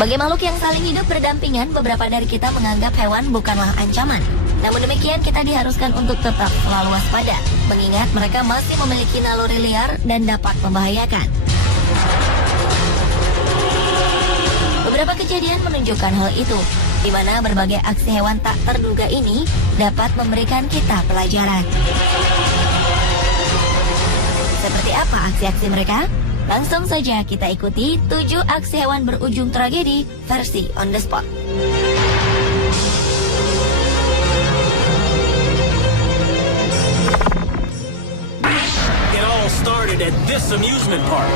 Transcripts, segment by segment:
Sebagai makhluk yang saling hidup berdampingan, beberapa dari kita menganggap hewan bukanlah ancaman. Namun demikian, kita diharuskan untuk tetap selalu waspada, mengingat mereka masih memiliki naluri liar dan dapat membahayakan. Beberapa kejadian menunjukkan hal itu, di mana berbagai aksi hewan tak terduga ini dapat memberikan kita pelajaran. Seperti apa aksi-aksi mereka? Langsung saja kita ikuti 7 aksi hewan berujung tragedi versi on the spot. It all started at this amusement park.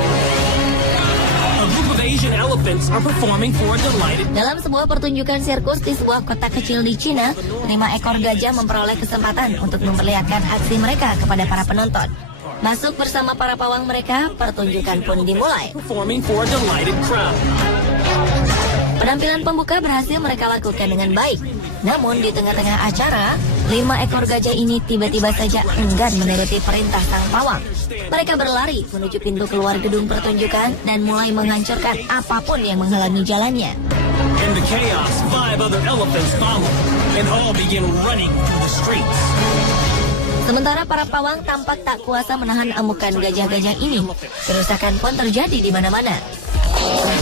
A group of Asian elephants are performing for a delighted... Dalam sebuah pertunjukan sirkus di sebuah kota kecil di Cina, 5 ekor gajah memperoleh kesempatan untuk memperlihatkan aksi mereka kepada para penonton. Masuk bersama para pawang mereka, pertunjukan pun dimulai. Performing for a delighted crowd. Penampilan pembuka berhasil mereka lakukan dengan baik. Namun di tengah-tengah acara, 5 ekor gajah ini tiba-tiba saja enggan menuruti perintah sang pawang. Mereka berlari menuju pintu keluar gedung pertunjukan dan mulai menghancurkan apapun yang menghalangi jalannya. In the chaos, 5 other elephants followed and all began running through the streets. Sementara para pawang tampak tak kuasa menahan amukan gajah-gajah ini. Kerusakan pun terjadi di mana-mana.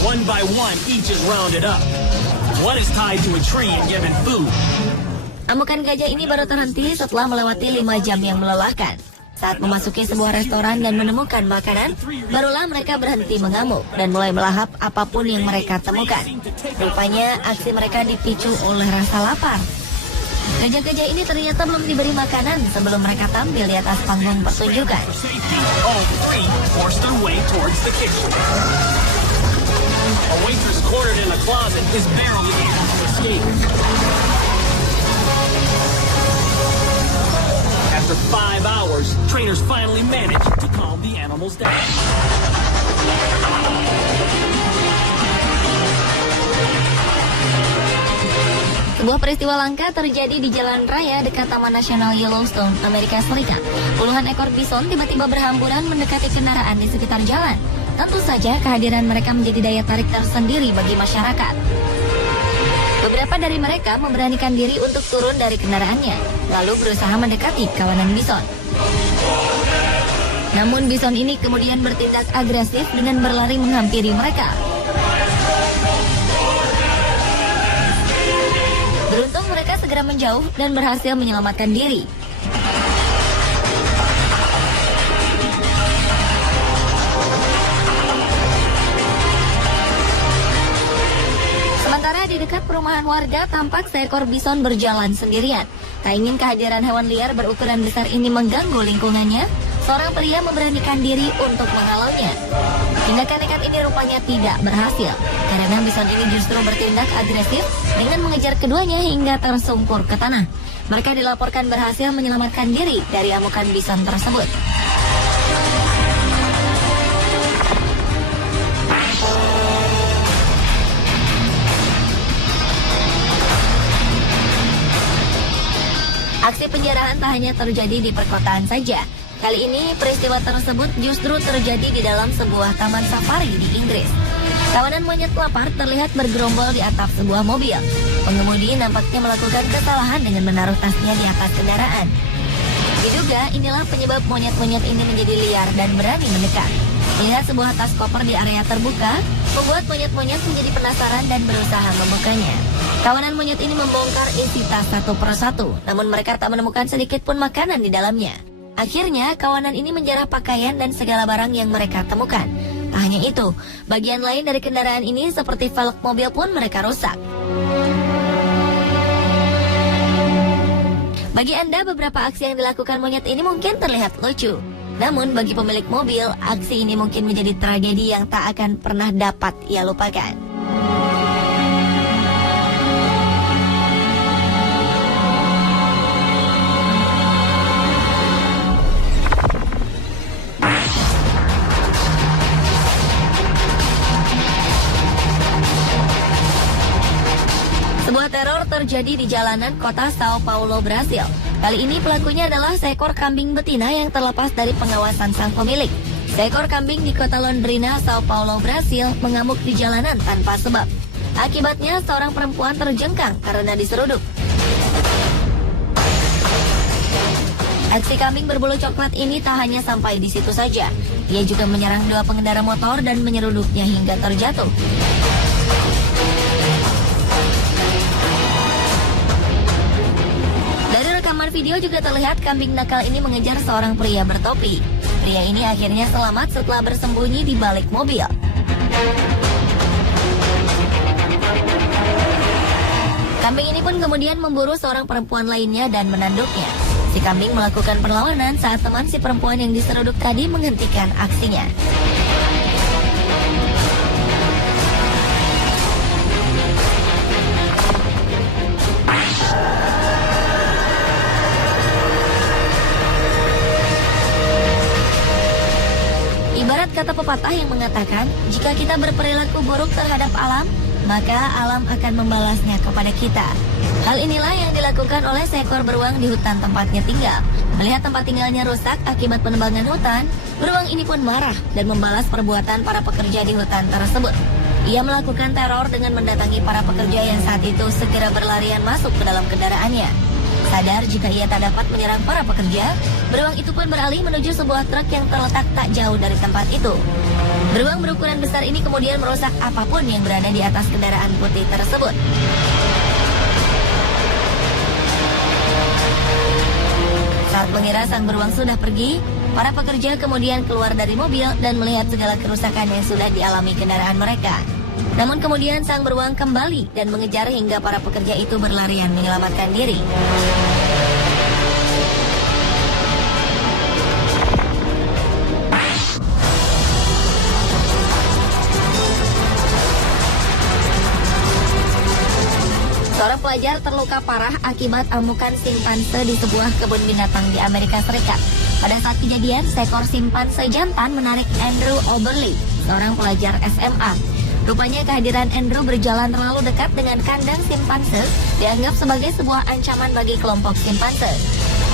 One by one, each is rounded up. One is tied to a tree and given food. Amukan gajah ini baru terhenti setelah melewati 5 jam yang melelahkan. Saat memasuki sebuah restoran dan menemukan makanan, barulah mereka berhenti mengamuk dan mulai melahap apapun yang mereka temukan. Rupanya aksi mereka dipicu oleh rasa lapar. Gajah-gajah ini ternyata belum diberi makanan sebelum mereka tampil di atas panggung pertunjukan. All 3 forced their way towards the kitchen. A waitress cornered in a closet is barely able to escape. After 5 hours, trainers finally managed to calm the animals down. Sebuah peristiwa langka terjadi di jalan raya dekat Taman Nasional Yellowstone, Amerika Serikat. Puluhan ekor bison tiba-tiba berhamburan mendekati kendaraan di sekitar jalan. Tentu saja kehadiran mereka menjadi daya tarik tersendiri bagi masyarakat. Beberapa dari mereka memberanikan diri untuk turun dari kendaraannya, lalu berusaha mendekati kawanan bison. Namun bison ini kemudian bertindak agresif dengan berlari menghampiri mereka. Beruntung mereka segera menjauh dan berhasil menyelamatkan diri. Sementara di dekat perumahan warga tampak seekor bison berjalan sendirian. Tak ingin kehadiran hewan liar berukuran besar ini mengganggu lingkungannya, seorang pria memberanikan diri untuk menghalaunya. Tindakan nekat ini rupanya tidak berhasil, karena bison ini justru bertindak agresif dengan mengejar keduanya hingga tersungkur ke tanah. Mereka dilaporkan berhasil menyelamatkan diri dari amukan bison tersebut. Aksi penjarahan tak hanya terjadi di perkotaan saja. Kali ini peristiwa tersebut justru terjadi di dalam sebuah taman safari di Inggris. Kawanan monyet lapar terlihat bergerombol di atap sebuah mobil. Pengemudi nampaknya melakukan kesalahan dengan menaruh tasnya di atas kendaraan. Diduga inilah penyebab monyet-monyet ini menjadi liar dan berani mendekat. Melihat sebuah tas koper di area terbuka, membuat monyet-monyet menjadi penasaran dan berusaha membukanya. Kawanan monyet ini membongkar isi tas satu persatu, namun mereka tak menemukan sedikit pun makanan di dalamnya. Akhirnya, kawanan ini menjarah pakaian dan segala barang yang mereka temukan. Tak hanya itu, bagian lain dari kendaraan ini seperti velg mobil pun mereka rusak. Bagi Anda, beberapa aksi yang dilakukan monyet ini mungkin terlihat lucu. Namun, bagi pemilik mobil, aksi ini mungkin menjadi tragedi yang tak akan pernah dapat ia lupakan. Sebuah teror terjadi di jalanan kota Sao Paulo, Brasil. Kali ini pelakunya adalah seekor kambing betina yang terlepas dari pengawasan sang pemilik. Seekor kambing di kota Londrina, Sao Paulo, Brasil mengamuk di jalanan tanpa sebab. Akibatnya seorang perempuan terjengkang karena diseruduk. Aksi kambing berbulu coklat ini tak hanya sampai di situ saja. Ia juga menyerang 2 pengendara motor dan menyeruduknya hingga terjatuh. Dari rekaman video juga terlihat kambing nakal ini mengejar seorang pria bertopi. Pria ini akhirnya selamat setelah bersembunyi di balik mobil. Kambing ini pun kemudian memburu seorang perempuan lainnya dan menanduknya. Si kambing melakukan perlawanan saat teman si perempuan yang diseruduk tadi menghentikan aksinya. Ibarat kata pepatah yang mengatakan, jika kita berperilaku buruk terhadap alam, maka alam akan membalasnya kepada kita. Hal inilah yang dilakukan oleh seekor beruang di hutan tempatnya tinggal. Melihat tempat tinggalnya rusak akibat penebangan hutan, beruang ini pun marah dan membalas perbuatan para pekerja di hutan tersebut. Ia melakukan teror dengan mendatangi para pekerja yang saat itu segera berlarian masuk ke dalam kendaraannya. Sadar jika ia tak dapat menyerang para pekerja, beruang itu pun beralih menuju sebuah truk yang terletak tak jauh dari tempat itu. Beruang berukuran besar ini kemudian merusak apapun yang berada di atas kendaraan putih tersebut. Saat mengira sang beruang sudah pergi, para pekerja kemudian keluar dari mobil dan melihat segala kerusakan yang sudah dialami kendaraan mereka. Namun kemudian sang beruang kembali dan mengejar hingga para pekerja itu berlarian menyelamatkan diri. Seorang pelajar terluka parah akibat amukan simpanse di sebuah kebun binatang di Amerika Serikat. Pada saat kejadian, seekor simpanse jantan menarik Andrew Oberly, seorang pelajar SMA. Rupanya kehadiran Andrew berjalan terlalu dekat dengan kandang simpanse dianggap sebagai sebuah ancaman bagi kelompok simpanse.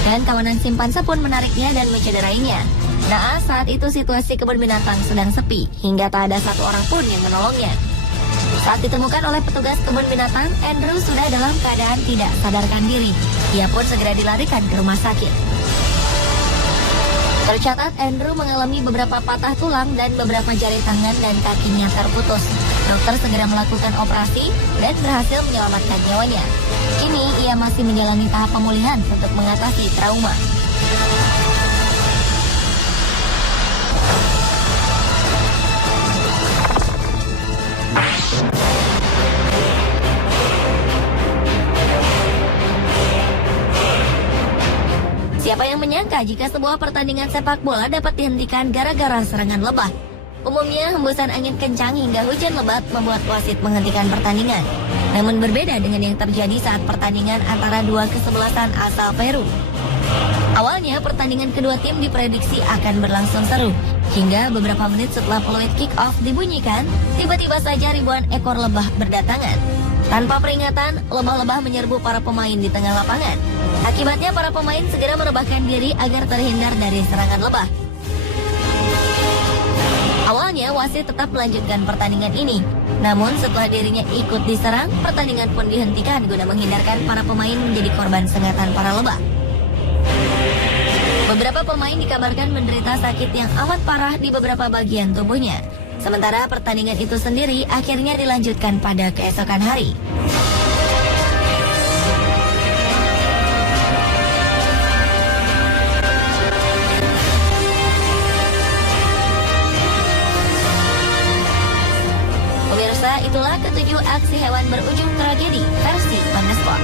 Dan kawanan simpanse pun menariknya dan mencederainya. Naas saat itu situasi kebun binatang sedang sepi, hingga tak ada satu orang pun yang menolongnya. Saat ditemukan oleh petugas kebun binatang, Andrew sudah dalam keadaan tidak sadarkan diri. Ia pun segera dilarikan ke rumah sakit. Tercatat Andrew mengalami beberapa patah tulang dan beberapa jari tangan dan kakinya terputus. Dokter segera melakukan operasi dan berhasil menyelamatkan nyawanya. Kini ia masih menjalani tahap pemulihan untuk mengatasi trauma. Siapa yang menyangka jika sebuah pertandingan sepak bola dapat dihentikan gara-gara serangan lebah? Umumnya hembusan angin kencang hingga hujan lebat membuat wasit menghentikan pertandingan. Namun berbeda dengan yang terjadi saat pertandingan antara dua kesebelasan asal Peru. Awalnya pertandingan kedua tim diprediksi akan berlangsung seru. Hingga beberapa menit setelah peluit kick-off dibunyikan, tiba-tiba saja ribuan ekor lebah berdatangan. Tanpa peringatan, lebah-lebah menyerbu para pemain di tengah lapangan. Akibatnya para pemain segera merebahkan diri agar terhindar dari serangan lebah. Awalnya wasit tetap melanjutkan pertandingan ini. Namun setelah dirinya ikut diserang, pertandingan pun dihentikan guna menghindarkan para pemain menjadi korban sengatan para lebah. Beberapa pemain dikabarkan menderita sakit yang amat parah di beberapa bagian tubuhnya. Sementara pertandingan itu sendiri akhirnya dilanjutkan pada keesokan hari. Pemirsa, itulah ketujuh aksi hewan berujung tragedi versi On The Spot.